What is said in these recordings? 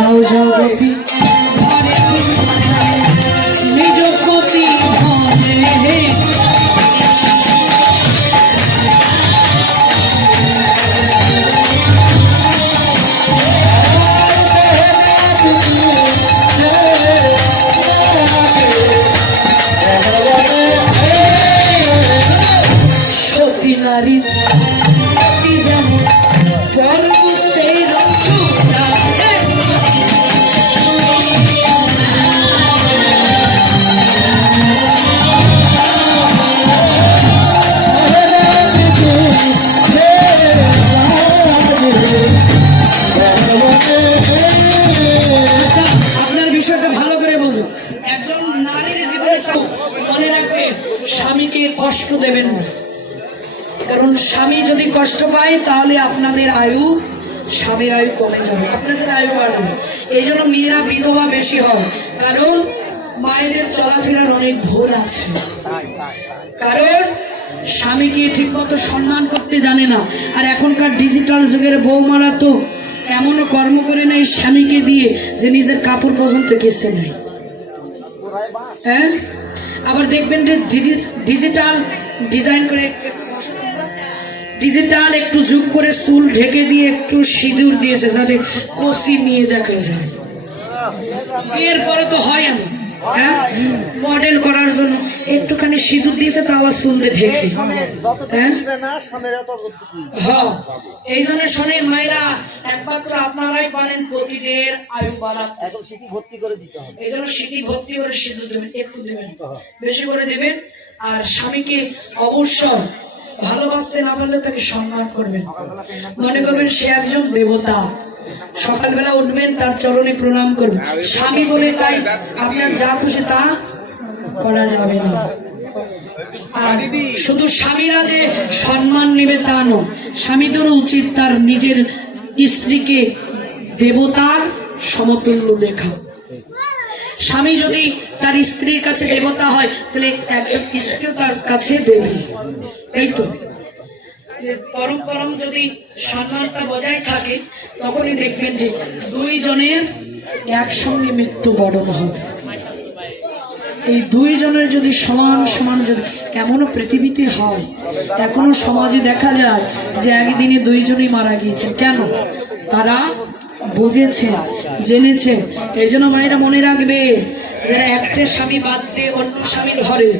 যাও যাও গোপী নিজ পতি ধনে সতী নারী যেমন পর্বতের চূড়া স্বামীকে কষ্ট দেবেন না, কারণ স্বামী যদি কষ্ট পায় তাহলে আপনাদের আয়ু, স্বামীর আয়ু কমে যাবে, আপনাদের আয়ু বাড়বে। এই জন্য মেয়েরা বিধবা বেশি হয়, কারণ মায়েদের চলাফেরার অনেক ভুল আছে, কারণ স্বামীকে ঠিকমতো সম্মান করতে জানে না। আর এখনকার ডিজিটাল যুগের বৌমারা তো এমনও কর্ম করে নেয় স্বামীকে দিয়ে যে নিজের কাপড় পর্যন্ত কেসে নেয়। হ্যাঁ, আবার দেখবেন যে ডিজিটাল ডিজাইন করে, ডিজিটাল একটু যুগ করে চুল ঢেকে দিয়ে একটু সিঁদুর দিয়েছে যাতে কষি মেয়ে দেখা যায়। এরপরে তো হয় আমি হ্যাঁ মডেল করার জন্য একটুখানি সিঁদুর দিয়েছে, তা আবার চুল দিয়ে ঢেকে। হ্যাঁ, এই জন্য শোনেন মায়েরা, একমাত্র আপনারাই পারেন পতিদের আয়ু বাড়াতে। এই জন্য সিঁথি ভর্তি করে সিঁদুর দেবেন, একটু দেবেন, বেশি করে দেবেন। আর স্বামীকে অবশ্যই ভালোবাসতে না পারলে তাকে সম্মান করবেন, মনে করবেন সে একজন দেবতা। সকালবেলা উঠবেন, তার চরণে প্রণাম করবেন। স্বামী বলে তাই আপনার যা খুশি তা করা যাবে না। আর শুধু স্বামীরা যে সম্মান নেবে তা নয়, স্বামীদেরও উচিত তার নিজের স্ত্রীকে দেবতার সমতুল্য দেখা। স্বামী যদি তার স্ত্রীর কাছে দেবতা হয়, তাহলে একজন স্ত্রীও তার কাছে দেবী। এই তো পরম পরম যদি সম্মানটা বজায় থাকে, তখনই দেখবেন যে দুইজনের একসঙ্গে মৃত্যুবরণ হবে। এই দুইজনের যদি সমান সমান যদি এমনও পৃথিবীতে হয়, এখনো সমাজে দেখা যায় যে একদিনে দুইজনই মারা গিয়েছে। কেন? তারা বুঝেছে, জেনেছে। এই জন্য মায়েরা মনে রাখবে, যারা একটা স্বামী বাদ দিয়ে অন্য স্বামীর ঘরে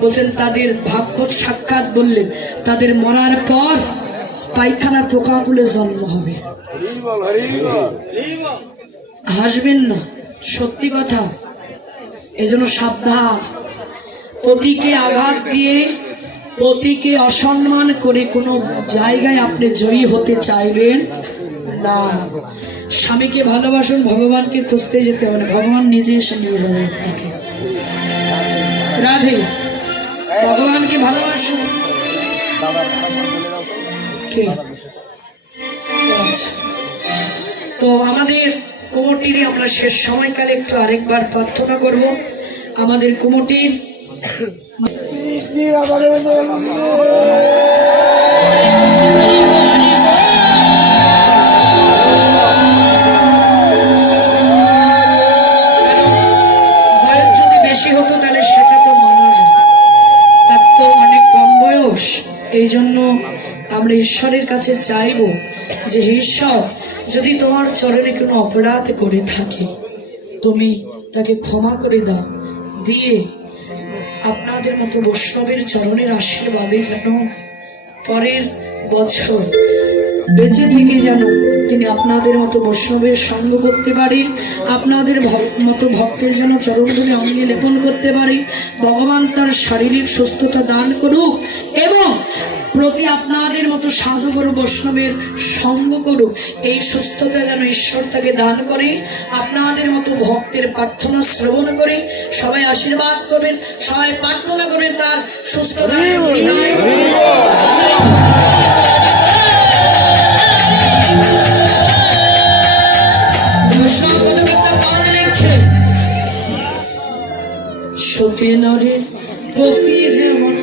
বলছেন, তাদের ভাগবত সাক্ষাৎ বললেন তাদের মরার পর পায়খানার পোকাগুলো জন্ম হবে। হাসবেন না, সত্যি কথা। এই জন্য সাবধান। পতিকে আঘাত দিয়ে, পতিকে অসম্মান করে কোনো জায়গায় আপনি জয়ী হতে চাইবেন না। স্বামীকে ভালোবাসুন, ভগবানকে খুঁজতে যেতে হবে, ভগবান নিজে এসে নিয়ে যাবে আপনাকে। রাধে, ভগবানকে ভালোবাসুন। তো আমাদের কুমোরটির আমরা শেষ সময়কালে একটু আরেকবার প্রার্থনা করব। আমাদের কুমোরটির বয়স যদি বেশি হতো তাহলে সেটা তো মানা যায়, তার তো অনেক কম বয়স। এই জন্য আমরা ঈশ্বরের কাছে চাইব যে হে ঈশ্বর, যদি তোমার চরণে কোনো অপরাধ করে থাকে তুমি তাকে ক্ষমা করে দাও, দিয়ে আপনাদের মতো বৈষ্ণবের চরণের আশীর্বাদে যেন পরের বছর বেঁচে থেকে যেন তিনি আপনাদের মতো বৈষ্ণবের সঙ্গ করতে পারে, আপনাদের মতো ভক্তের যেন চরণধুলি অঙ্গে লেপন করতে পারে। ভগবান তার শারীরিক সুস্থতা দান করুক এবং প্রতি আপনাদের মতো সাধুগুরু বৈষ্ণবের সঙ্গ করুক, এই সুস্থতা যেন ঈশ্বর তাকে দান করে। আপনাদের মতো ভক্তের প্রার্থনা শ্রবণ করে সবাই আশীর্বাদ করবেন, সবাই প্রার্থনা করবেন তার সুস্থতা। সতী নরে পতি যেমন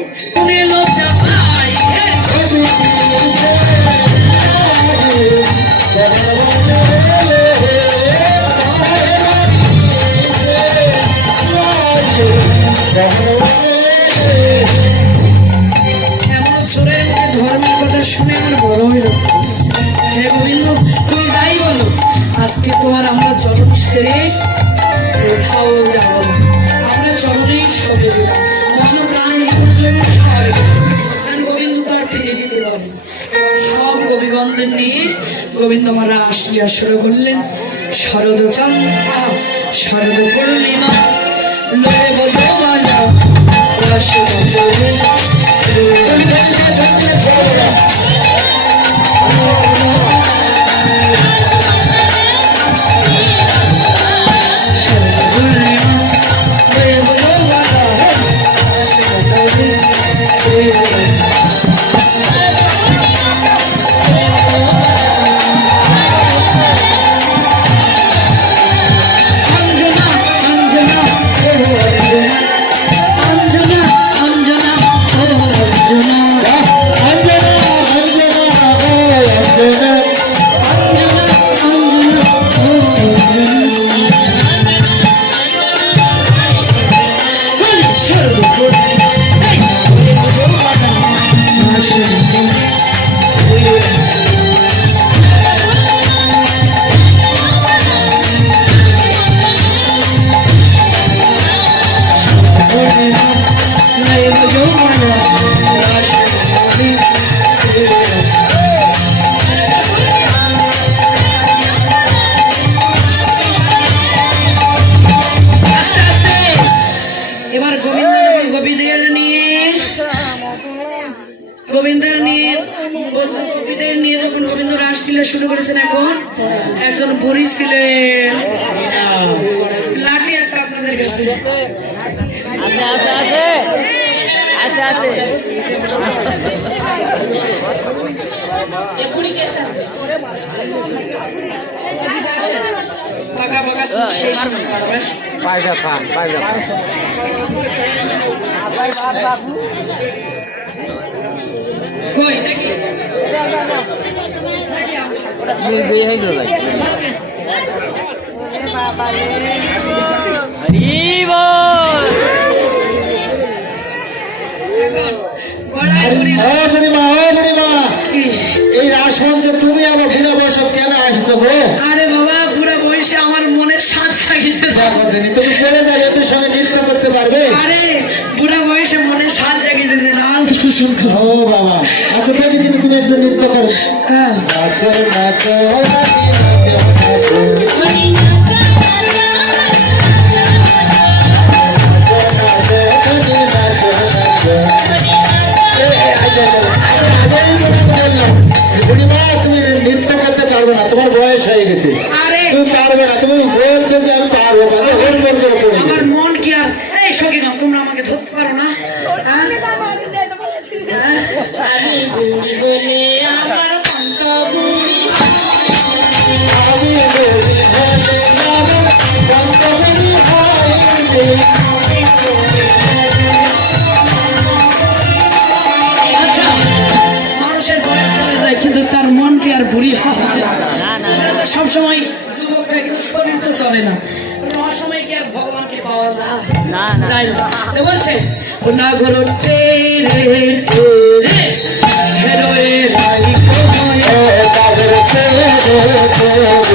বড়ই লজ্জা করছে। হে গোবিন্দ, তুমি যাই বলো, আজকে তোমার আমরা চরণ সেরে কোথাও যাব না, আমরা চরণেই সবে দিলাম। মন প্রাণ গোবিন্দ তার ফিরে দিতে পারে। সব গোপীগণদের নিয়ে গোবিন্দ মারা আসিয়া শুরু করলেন। শরদ চন্দ্রা শরদ পূর্ণিমা লয়ে বজবানা রাশি গোপীদের নিয়ে যখন গোবিন্দ রাসলীলা শুরু করেছেন, এখন একজন বুড়ি ছিলেন। লাঠি আছে আপনাদের কাছে? কই দেখি এই রাসমঞ্চে তুমি আমার বুড়া বয়সে কেন আসছো গো? আরে বাবা, বুড়া বয়সে আমার মনের স্বাদ জাগিয়েছে। তুমি করে যাবে, এদের সঙ্গে নৃত্য করতে পারবে? আরে বুড়া বয়সে মনের স্বাদ জাগিয়েছে যে নাচ দর্শন করো। ও বাবা, আচ্ছা দেখি কিন্তু তুমি একটু নৃত্য করো। হ্যাঁ, নাচো নাচো নাচো তুমি নৃত্য করতে পারবে না, তোমার বয়স হয়ে গেছে, তুমি পারবে না। তুমি বলছো যে আমি পারবো না, আমার মন কি আর এই সখী না, তোমরা আমাকে ধরতে পারো না? আমি বুড়ি বলে আমার কন্ত বুড়ি, আমি বুড়ি বলে আমার কন্ত বুড়ি হইবে। আচ্ছা, মানুষের বয়স চলে যায় কিন্তু তার মন কি আর বুড়ি হয়? সবসময় যুবক থাকে কিন্তু শরীর তো চলে না। অসময় কি আর ভগবানকে পাওয়া যায়? যায় না। তো বলছে না গরু টেরে টেরে হেরোয়ে রাই কোময় তাদের ছেড়ে রাই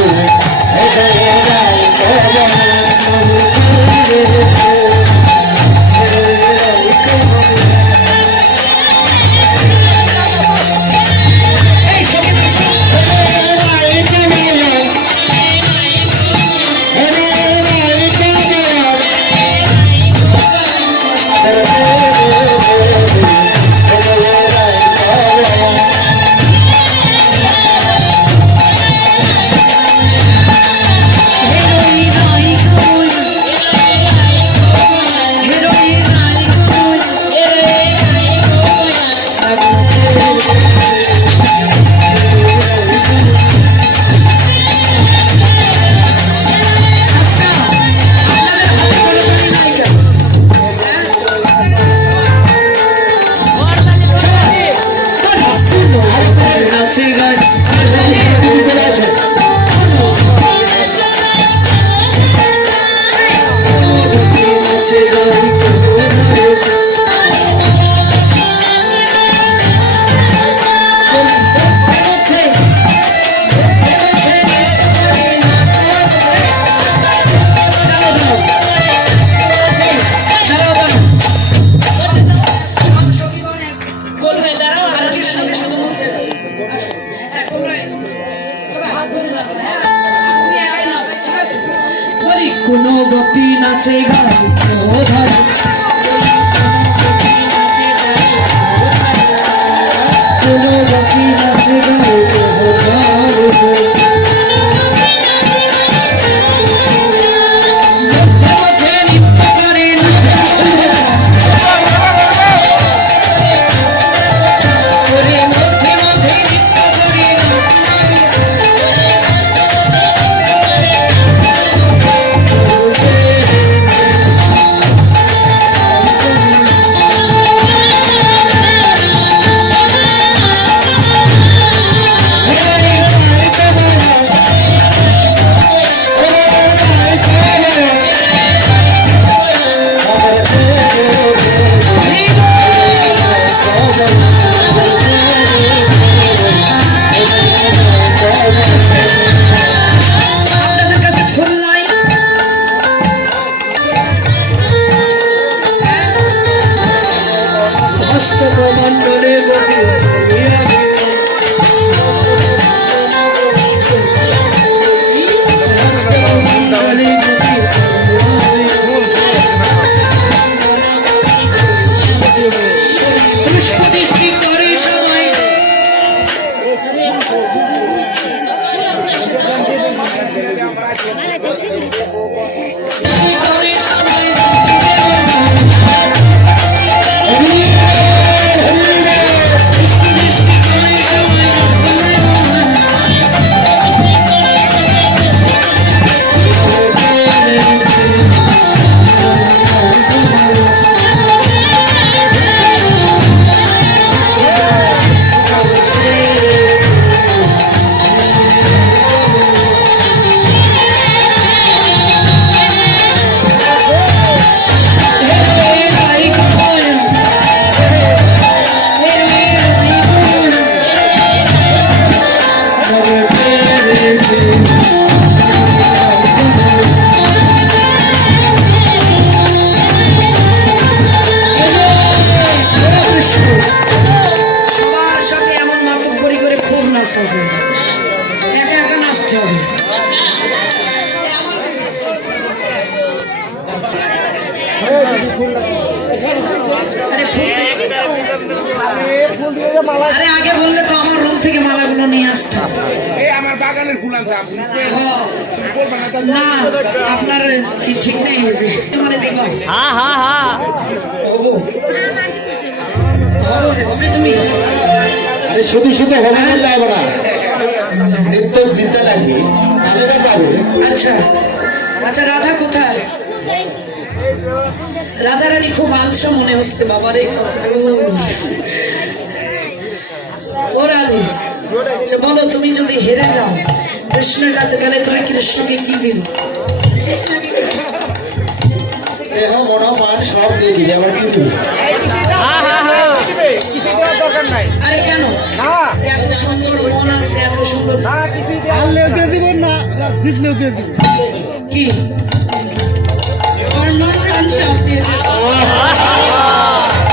কোনো গোপী নাচে গায় ধরে কোনো গোপী নাচে গায় একা একা নাচতে হবে। আরে আগে বললে তো আমার রুম থেকে মালাগুলো নিয়ে আসতাম। আমার বাগানের ফুল আনতাম না আপনার কি ঠিক নেই মানে দেখো হবে তুমি আরে শুধু শুধু হবে বললে হবে না, নৃত্য জিতে লাগবে তাহলে পাবে। আচ্ছা আচ্ছা রাধা কোথায়? রাধা রানী খুব আলসা মনে হচ্ছে বাবার এই কথা। ও রাধে আচ্ছা বলো, তুমি যদি হেরে যাও কৃষ্ণের কাছে তাহলে তুমি কৃষ্ণকে কি দিবে? দেহ মন মান সব দিয়ে দিবে, আবার কি দিবে? আরে কেন এত সুন্দর মন আছে, এত সুন্দর কি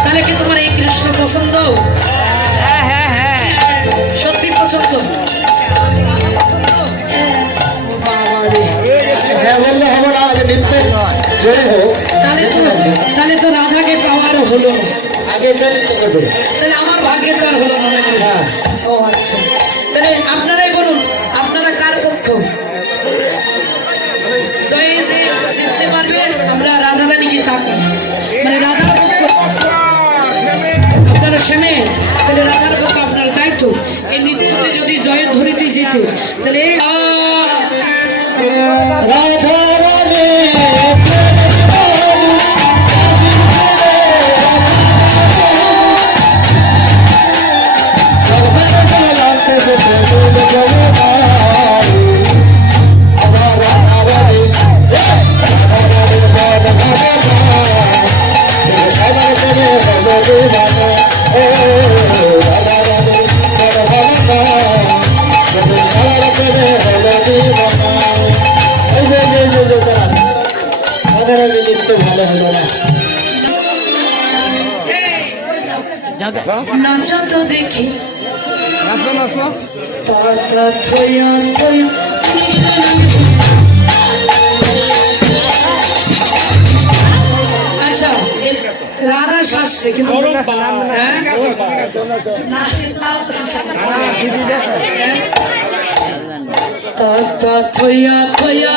তাহলে কি তোমার এই কৃষ্ণ পছন্দ? সত্যি পছন্দ? হ্যাঁ বললে হবে না, আগে নৃত্য জয় হোক। তাহলে তো রাধাকে পাওয়ার হলো না, আগে নৃত্য করবে। তাহলে আমার ভাগ্যে তো আর হলো না নাকি? হ্যাঁ। ও আচ্ছা, তাহলে আপনারাই বলুন আপনারা কার পক্ষ? জয়ে যে জিততে পারবেন আমরা রাধা রানীকে তাকি, মানে রাধার পক্ষ আপনারা সেমে, তাহলে রাধার পক্ষ আপনার দায়িত্ব। এই নৃত্যতে যদি জয়ের ধরিতে যেত তাহলে রাধা রানী ভালো হলো না। নাচা তো দেখি পাতা থয়া থয়া আসছে কিন্তু হ্যাঁ? না, তা থইয়া থইয়া